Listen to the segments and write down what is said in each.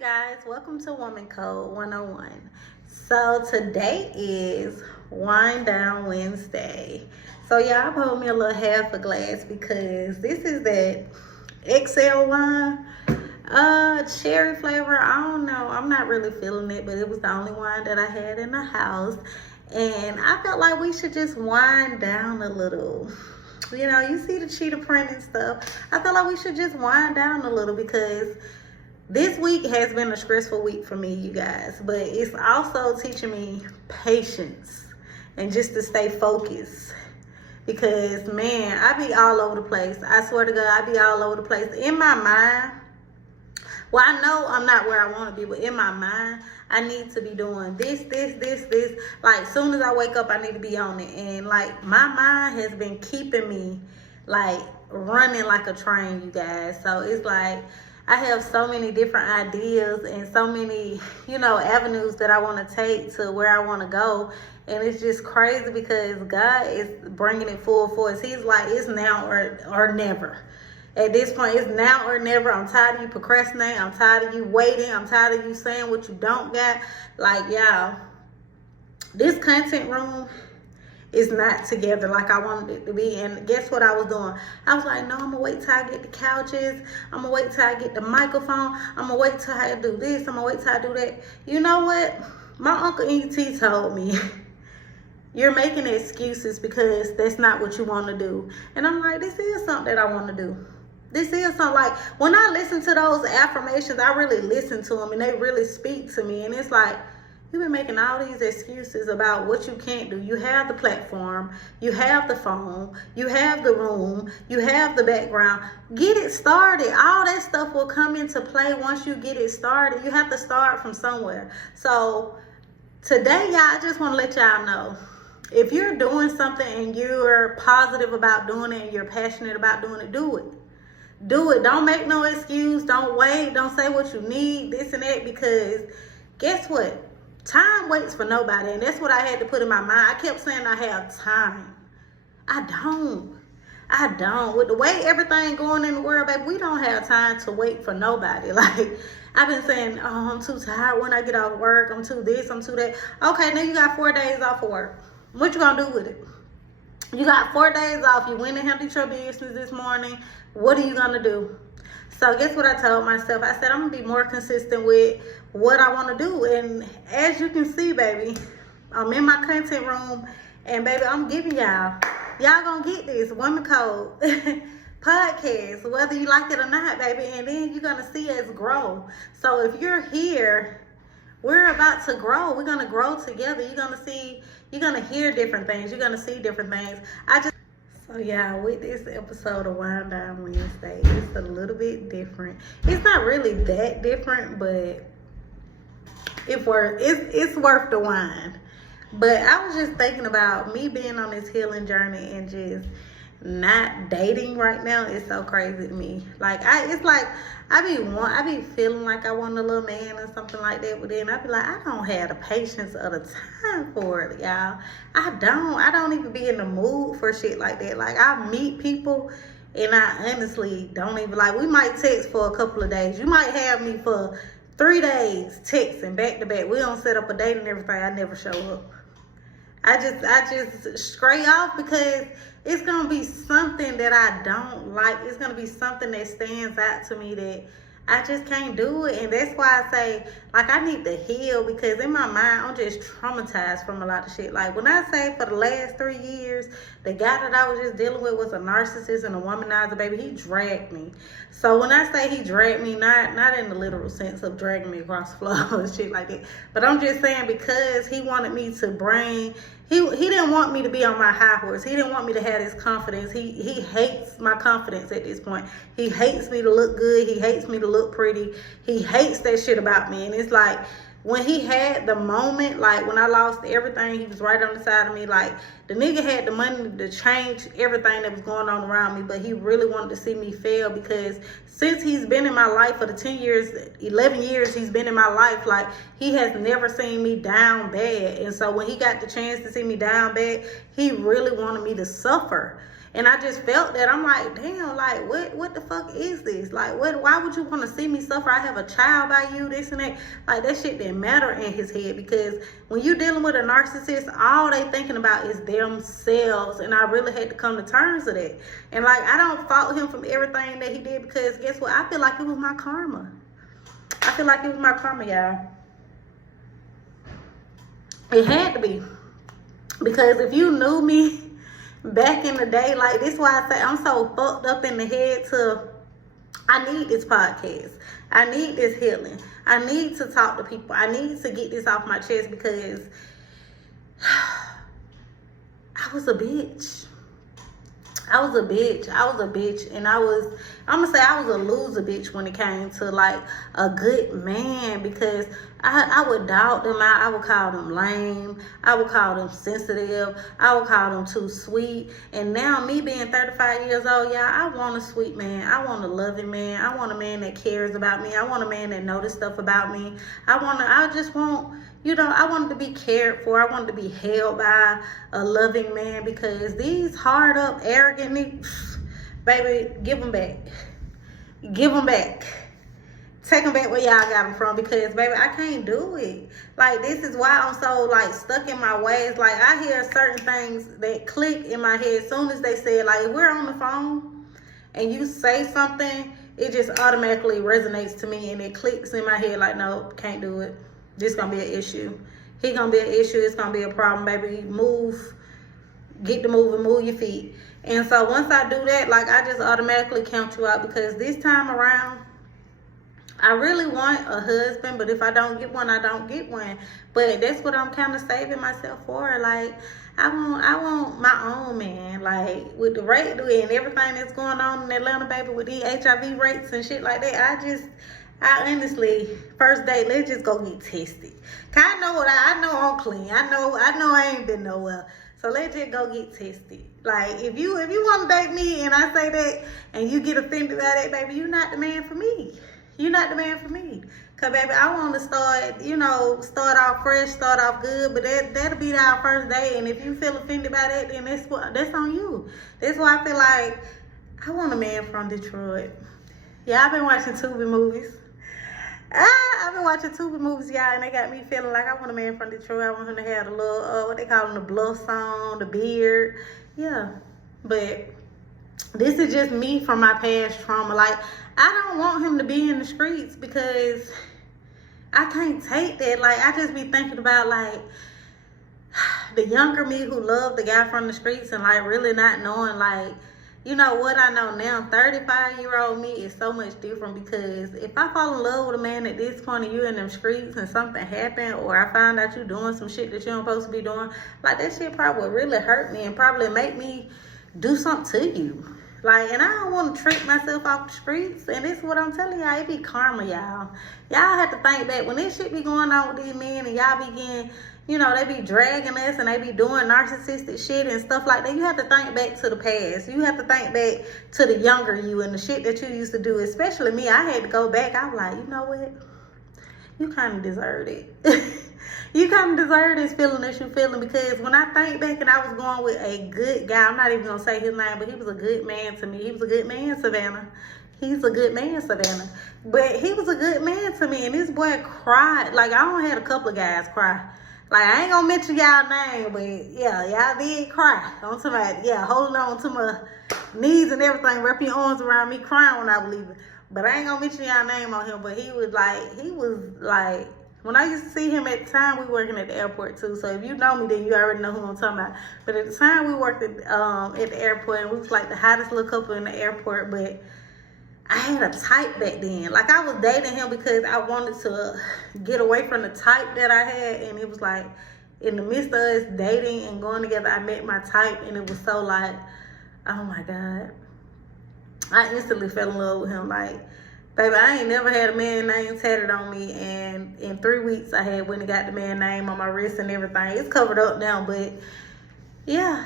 guys, welcome to Woman Code 101. So today is Wind Down Wednesday. So y'all pour me a little half a glass because this is that XL wine. Cherry flavor, I don't know. I'm not really feeling it, but it was the only wine that I had in the house. And I felt like we should just wind down a little. You know, you see the cheetah print and stuff. I feel like we should just wind down a little because this week has been a stressful week for me, you guys, but it's also teaching me patience and just to stay focused because, man, I be all over the place. I swear to God, I be all over the place. In my mind, well, I know I'm not where I want to be, but in my mind, I need to be doing this. Like, as soon as I wake up, I need to be on it. And, like, my mind has been keeping me, like, running like a train, you guys. So, it's like I have so many different ideas and so many, avenues that I want to take to where I want to go. And it's just crazy because God is bringing it full force. He's like, it's now or never. At this point, it's now or never. I'm tired of you procrastinating. I'm tired of you waiting. I'm tired of you saying what you don't got. Like, y'all, this content room is not together like I wanted it to be. And guess what I was doing? I was like, no, I'm going to wait till I get the couches. I'm going to wait till I get the microphone. I'm going to wait till I do this. I'm going to wait till I do that. You know what? My Uncle E.T. told me, you're making excuses because that's not what you want to do. And I'm like, this is something that I want to do. This is something, like, when I listen to those affirmations, I really listen to them and they really speak to me. And it's like, you've been making all these excuses about what you can't do. You have the platform, you have the phone, you have the room, you have the background. Get it started. All that stuff will come into play once you get it started. You have to start from somewhere. So today, y'all, I just want to let y'all know, if you're doing something and you're positive about doing it and you're passionate about doing it, do it. Do it. Don't make no excuse. Don't wait. Don't say what you need, this and that, because guess what? Time waits for nobody, and that's what I had to put in my mind. I kept saying I have time. I don't. With the way everything going in the world, baby, we don't have time to wait for nobody. Like, I've been saying, oh, I'm too tired when I get off work. I'm too this, I'm too that. Okay, now you got 4 days off of work. What you gonna do with it? You got 4 days off. You went and handled your business this morning. What are you gonna do? So guess what I told myself? I said, I'm going to be more consistent with what I want to do. And as you can see, baby, I'm in my content room. And, baby, I'm giving y'all going to get this Woman Code podcast, whether you like it or not, baby. And then you're going to see us grow. So if you're here, we're about to grow. We're going to grow together. You're going to hear different things. You're going to see different things. So yeah, with this episode of Wind Down Wednesday, it's a little bit different. It's not really that different, but it's worth the wine. But I was just thinking about me being on this healing journey and just not dating right now is so crazy to me. Like, I be feeling like I want a little man or something like that, but then I be like, I don't have the patience or the time for it, y'all. I don't even be in the mood for shit like that. Like, I meet people and I honestly don't even, like, we might text for a couple of days. You might have me for 3 days texting back to back. We don't set up a date and everything. I never show up. I just stray off because it's going to be something that I don't like. It's going to be something that stands out to me that I just can't do it. And that's why I say, like, I need to heal because in my mind, I'm just traumatized from a lot of shit. Like, when I say for the last 3 years, the guy that I was just dealing with was a narcissist and a womanizer, baby. He dragged me. So when I say he dragged me, not in the literal sense of dragging me across the floor and shit like that, but I'm just saying because he wanted me to bring, he didn't want me to be on my high horse. He didn't want me to have this confidence. He hates my confidence at this point. He hates me to look good. He hates me to look pretty. He hates that shit about me. And it's like, when he had the moment, like when I lost everything, he was right on the side of me. Like, the nigga had the money to change everything that was going on around me, but he really wanted to see me fail because since he's been in my life for the 10 years, 11 years he's been in my life, like, he has never seen me down bad. And so when he got the chance to see me down bad, he really wanted me to suffer. And I just felt that. I'm like, damn, like, what the fuck is this? Like, why would you want to see me suffer? I have a child by you, this and that. Like, that shit didn't matter in his head, because when you're dealing with a narcissist, all they thinking about is themselves. And I really had to come to terms with that. And, like, I don't fault him from everything that he did, because guess what? I feel like it was my karma. I feel like it was my karma, y'all. It had to be. Because if you knew me back in the day, like, this is why I say I'm so fucked up in the head I need this podcast. I need this healing. I need to talk to people. I need to get this off my chest, because I was a bitch. I was a bitch, and I'm gonna say I was a loser bitch when it came to, like, a good man, because I would doubt them out. I would call them lame. I would call them sensitive. I would call them too sweet. And now, me being 35 years old, y'all, I want a sweet man. I want a loving man. I want a man that cares about me. I want a man that knows stuff about me. I just want, I wanted to be cared for. I wanted to be held by a loving man, because these hard up, arrogant niggas, baby, give them back. Give them back. Take them back where y'all got them from, because, baby, I can't do it. Like, this is why I'm so, like, stuck in my ways. Like, I hear certain things that click in my head as soon as they say it. Like, if we're on the phone and you say something, it just automatically resonates to me, and it clicks in my head like, no, can't do it. This gonna be an issue. He gonna be an issue. It's gonna be a problem, baby. Move. Get to moving. Move your feet. And so once I do that, like, I just automatically count you out, because this time around, I really want a husband, but if I don't get one, I don't get one. But that's what I'm kind of saving myself for. Like, I want my own man. Like, with the rate and everything that's going on in Atlanta, baby, with these HIV rates and shit like that, I honestly, first date, let's just go get tested. Cause I know I'm clean. I know I ain't been nowhere. So let's just go get tested. Like, if you want to date me and I say that and you get offended by that, baby, you're not the man for me. You're not the man for me. Cause, baby, I want to start off fresh, start off good, but that'll be our first day. And if you feel offended by that, then that's on you. That's why I feel like I want a man from Detroit. Yeah, I've been watching Tubi movies. I've been watching Tubi movies, y'all, and they got me feeling like I want a man from Detroit. I want him to have the little, what they call him, the bluff on, the beard. Yeah, but this is just me from my past trauma. Like, I don't want him to be in the streets, because I can't take that. Like, I just be thinking about, like, the younger me who loved the guy from the streets and, like, really not knowing, like, you know what I know now, 35-year-old me is so much different, because if I fall in love with a man at this point and you in them streets and something happened, or I find out you doing some shit that you don't supposed to be doing, like, that shit probably would really hurt me and probably make me do something to you. Like, and I don't want to trick myself off the streets. And this is what I'm telling y'all, it be karma, y'all. Y'all have to think back when this shit be going on with these men and y'all be getting, they be dragging us and they be doing narcissistic shit and stuff like that. You have to think back to the past. You have to think back to the younger you and the shit that you used to do. Especially me, I had to go back. I was like, you know what? You kind of deserved it. You kind of deserve this feeling that you're feeling, because when I think back and I was going with a good guy, I'm not even going to say his name, but he was a good man to me. He was a good man, Savannah. He's a good man, Savannah. But he was a good man to me, and this boy cried. Like, I only had a couple of guys cry. Like, I ain't going to mention y'all name, but yeah, y'all did cry on somebody. Yeah, holding on to my knees and everything, wrapping your arms around me, crying when I was leaving. But I ain't going to mention y'all name on him, but he was like, when I used to see him at the time, we working at the airport too. So if you know me, then you already know who I'm talking about. But at the time, we worked at the airport, and we was like the hottest little couple in the airport. But I had a type back then. Like, I was dating him because I wanted to get away from the type that I had. And it was like, in the midst of us dating and going together, I met my type. And it was so like, oh my God. I instantly fell in love with him. Like, baby, I ain't never had a man name tatted on me, and in 3 weeks I had went and got the man name on my wrist and everything. It's covered up now, but yeah.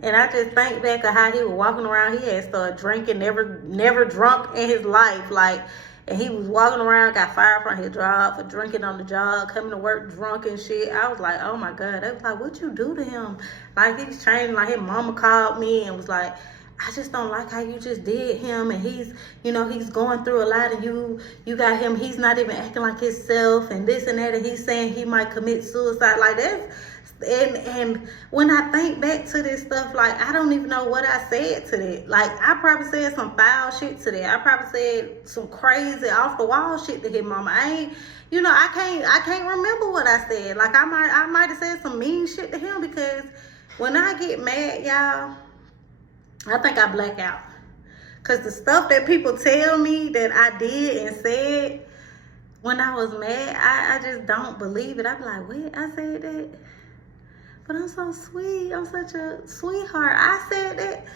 And I just think back of how he was walking around. He had started drinking, never drunk in his life. Like, and he was walking around, got fired from his job for drinking on the job, coming to work drunk and shit. I was like, oh my God. They was like, what you do to him? Like, he was changing. Like, his mama called me and was like, I just don't like how you just did him, and he's, you know, he's going through a lot, and you got him, he's not even acting like himself, and this and that, and he's saying he might commit suicide. Like, that's, and when I think back to this stuff, like, I don't even know what I said to that. Like, I probably said some foul shit to that. I probably said some crazy off the wall shit to his mama. I ain't, you know, I can't remember what I said. Like, I might have said some mean shit to him, because when I get mad, y'all, I think I black out. Because the stuff that people tell me that I did and said when I was mad, I just don't believe it. I be like, what? I said that? But I'm so sweet. I'm such a sweetheart. I said that?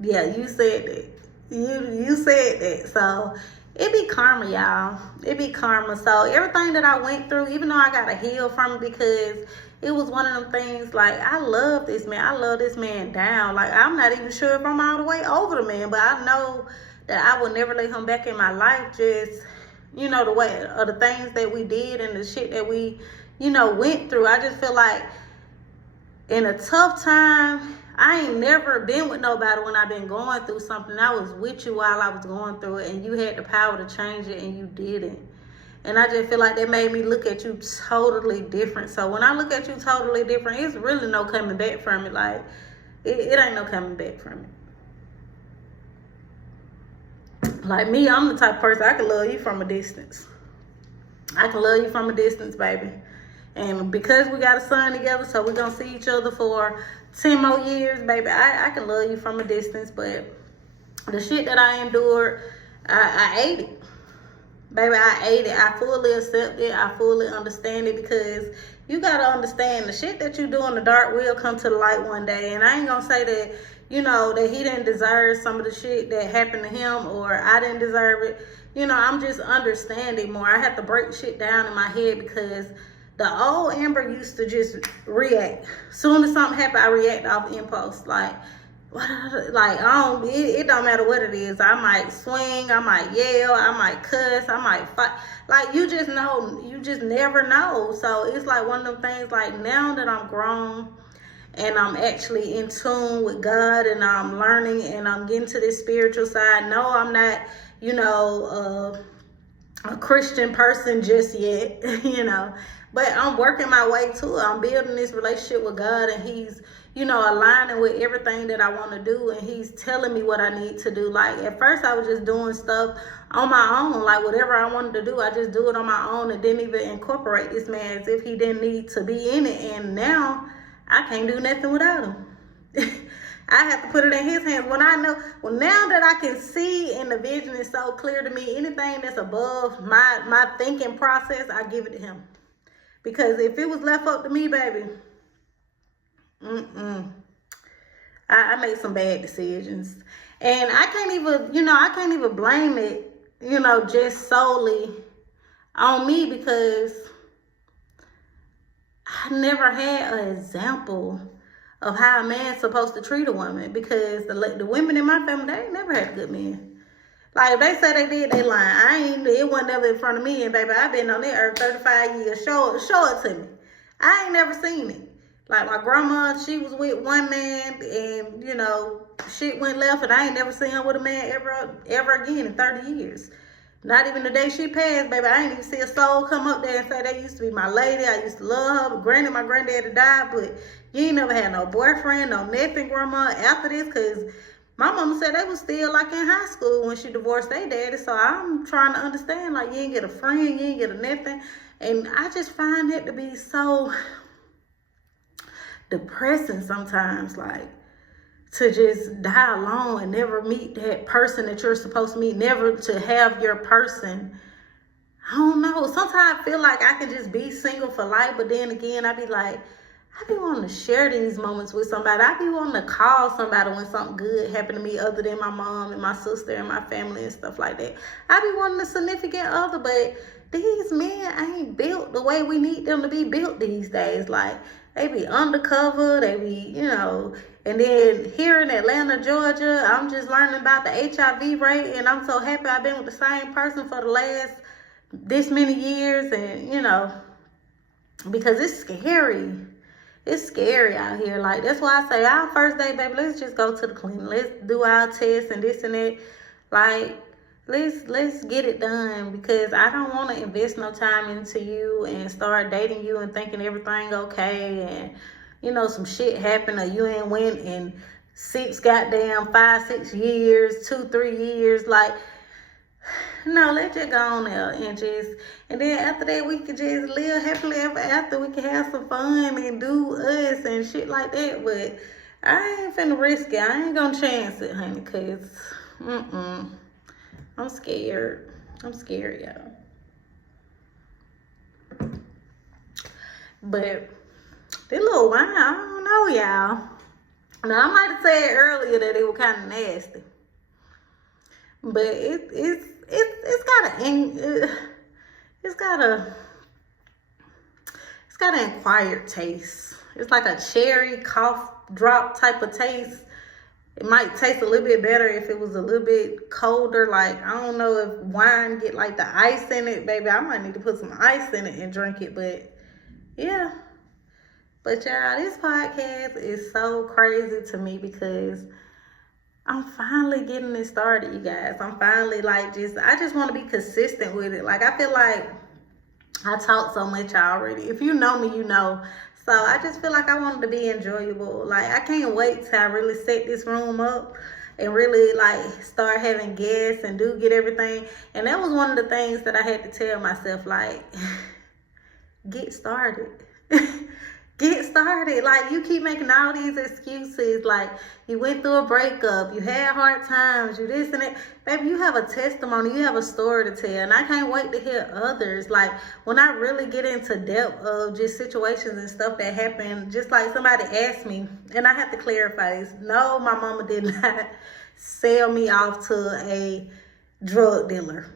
Yeah, you said that. You said that. So it be karma, y'all. It be karma. So everything that I went through, even though I got to heal from it, because it was one of them things, like, I love this man. I love this man down. Like, I'm not even sure if I'm all the way over the man, but I know that I will never let him back in my life. Just, you know, the way of the things that we did and the shit that we, you know, went through. I just feel like in a tough time, I ain't never been with nobody when I've been going through something. I was with you while I was going through it, and you had the power to change it, and you didn't. And I just feel like that made me look at you totally different. So when I look at you totally different, it's really no coming back from it. Like, it ain't no coming back from it. Like me, I'm the type of person, I can love you from a distance. I can love you from a distance, baby. And because we got a son together, so we're going to see each other for 10 more years, baby, I can love you from a distance. But the shit that I endured, I ate it. Baby, I ate it. I fully accept it. I fully understand it, because you got to understand the shit that you do in the dark will come to the light one day. And I ain't going to say that, you know, that he didn't deserve some of the shit that happened to him, or I didn't deserve it. You know, I'm just understanding more. I have to break shit down in my head, because the old Amber used to just react. Soon as something happened, I react off impulse. Like, it don't matter what it is. I might swing, I might yell, I might cuss, I might fight. Like, you just know, you just never know. So it's like one of them things, like, now that I'm grown and I'm actually in tune with God, and I'm learning and I'm getting to this spiritual side. No, I'm not, you know, a Christian person just yet, you know. But I'm working my way to it. I'm building this relationship with God, and he's, you know, aligning with everything that I want to do, and he's telling me what I need to do. Like, at first I was just doing stuff on my own. Like, whatever I wanted to do, I just do it on my own, and didn't even incorporate this man as if he didn't need to be in it. And now I can't do nothing without him. I have to put it in his hands. When I know, well, now that I can see and the vision is so clear to me, anything that's above my thinking process, I give it to him. Because if it was left up to me, baby, I made some bad decisions. And I can't even, you know, I can't even blame it, you know, just solely on me, because I never had an example of how a man's supposed to treat a woman. Because the women in my family, they ain't never had good men. Like, if they say they did, they lying. It wasn't never in front of me, and baby, I've been on this earth 35 years. Show it to me. I ain't never seen it. Like, my grandma, she was with one man, and, you know, shit went left, and I ain't never seen her with a man ever again in 30 years. Not even the day she passed, baby. I ain't even see a soul come up there and say they used to be my lady. I used to love her. But granted, my granddaddy died, but you ain't never had no boyfriend, no nothing, grandma, after this, because my mama said they was still, like, in high school when she divorced their daddy. So I'm trying to understand, like, you ain't get a friend, you ain't get a nothing. And I just find it to be so depressing sometimes, like, to just die alone and never meet that person that you're supposed to meet, never to have your person. I don't know. Sometimes I feel like I could just be single for life, but then again, I be like, I be wanting to share these moments with somebody. I be wanting to call somebody when something good happened to me, other than my mom and my sister and my family and stuff like that. I be wanting a significant other, but these men ain't built the way we need them to be built these days. Like, they be undercover, they be, you know. And then here in Atlanta, Georgia, I'm just learning about the HIV rate, and I'm so happy I've been with the same person for the last this many years. And, you know, because it's scary. it's scary out here. Like, that's why I say our first day, baby, let's just go to the clinic. Let's do our tests and this and that. Like, let's get it done, because I don't want to invest no time into you and start dating you and thinking everything okay, and you know some shit happened, or you ain't went in 5, 6 years, 2, 3 years. Like, no, let's just go on there and then after that we could just live happily ever after. We can have some fun and do us and shit like that. But I ain't finna risk it. I ain't gonna chance it, honey, cause I'm scared. I'm scared, y'all. But this little wine, I don't know, y'all. Now, I might have said earlier that it was kind of nasty. But it's got an acquired taste. It's like a cherry cough drop type of taste. It might taste a little bit better if it was a little bit colder. Like, I don't know if wine get like the ice in it, baby. I might need to put some ice in it and drink it. But yeah. But y'all, this podcast is so crazy to me because I'm finally getting it started, you guys. I'm finally like I just want to be consistent with it. Like, I feel like I talk so much already. If you know me, you know. So I just feel like I want it to be enjoyable. Like, I can't wait till I really set this room up and really like start having guests and get everything. And that was one of the things that I had to tell myself, like, get started. Get started. Like, you keep making all these excuses. Like, you went through a breakup, you had hard times, you this and that. Baby, you have a testimony, you have a story to tell. And I can't wait to hear others. Like, when I really get into depth of just situations and stuff that happened, just like somebody asked me, and I have to clarify this. No, my mama did not sell me off to a drug dealer.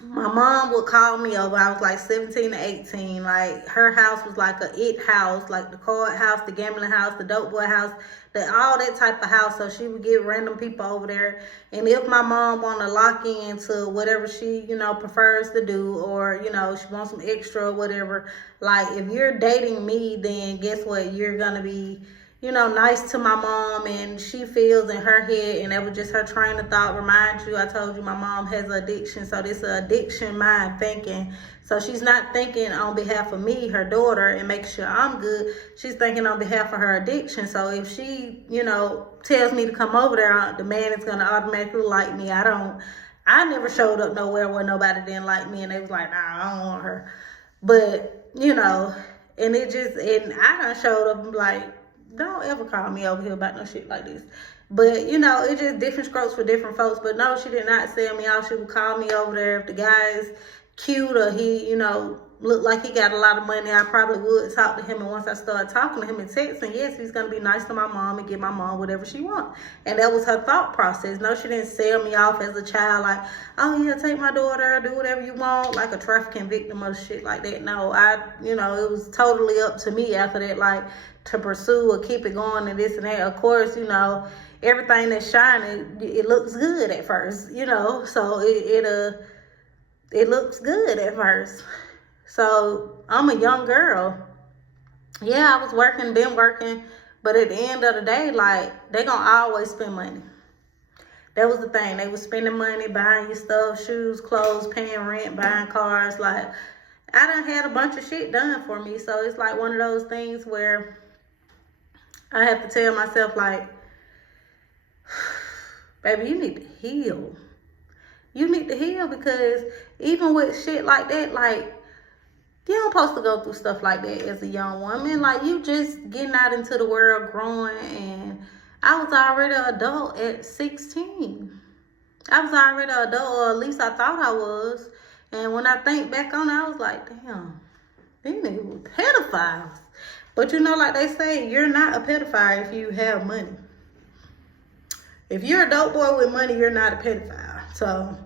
My mom would call me over. I was like 17 to 18. Like, her house was like a it house, like the card house, the gambling house, the dope boy house, all that type of house. So she would get random people over there. And if my mom want to lock into whatever she, prefers to do, or, she wants some extra or whatever, like, if you're dating me, then guess what? You're going to be, nice to my mom, and she feels in her head, and that was just her train of thought. Remind you, I told you my mom has an addiction, so this is an addiction mind thinking. So she's not thinking on behalf of me, her daughter, and making sure I'm good. She's thinking on behalf of her addiction. So if she, tells me to come over there, the man is going to automatically like me. I never showed up nowhere where nobody didn't like me, and they was like, nah, I don't want her. But, and I done showed up and like, don't ever call me over here about no shit like this. But, it's just different strokes for different folks. But no, she did not sell me off. She would call me over there. If the guy is cute or he, looked like he got a lot of money, I probably would talk to him. And once I started talking to him and texting, yes, he's going to be nice to my mom and give my mom whatever she wants. And that was her thought process. No, she didn't sell me off as a child like, oh, yeah, take my daughter, do whatever you want, like a trafficking victim or shit like that. No, it was totally up to me after that, like, to pursue or keep it going and this and that. Of course, everything that's shining, it looks good at first, so it looks good at first. So I'm a young girl. Yeah, I was been working, but at the end of the day, like, they gonna always spend money. That was the thing. They was spending money, buying you stuff, shoes, clothes, paying rent, buying cars. Like, I done had a bunch of shit done for me. So it's like one of those things where I have to tell myself, like, baby, you need to heal. You need to heal, because even with shit like that, like, you don't supposed to go through stuff like that as a young woman. Like, you just getting out into the world, growing, and I was already an adult at 16. I was already an adult, or at least I thought I was. And when I think back on it, I was like, damn, these niggas were pedophiles. But like they say, you're not a pedophile if you have money. If you're a dope boy with money, you're not a pedophile. So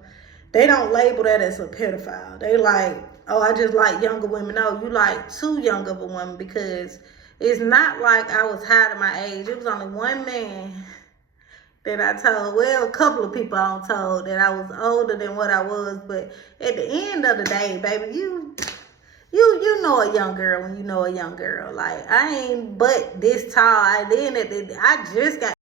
they don't label that as a pedophile. They like, oh, I just like younger women. No, you like too young of a woman, because it's not like I was hiding my age. It was only one man that I told, well, a couple of people I told that I was older than what I was. But at the end of the day, baby, you you know a young girl when you know a young girl. Like, I ain't but this tall. I just got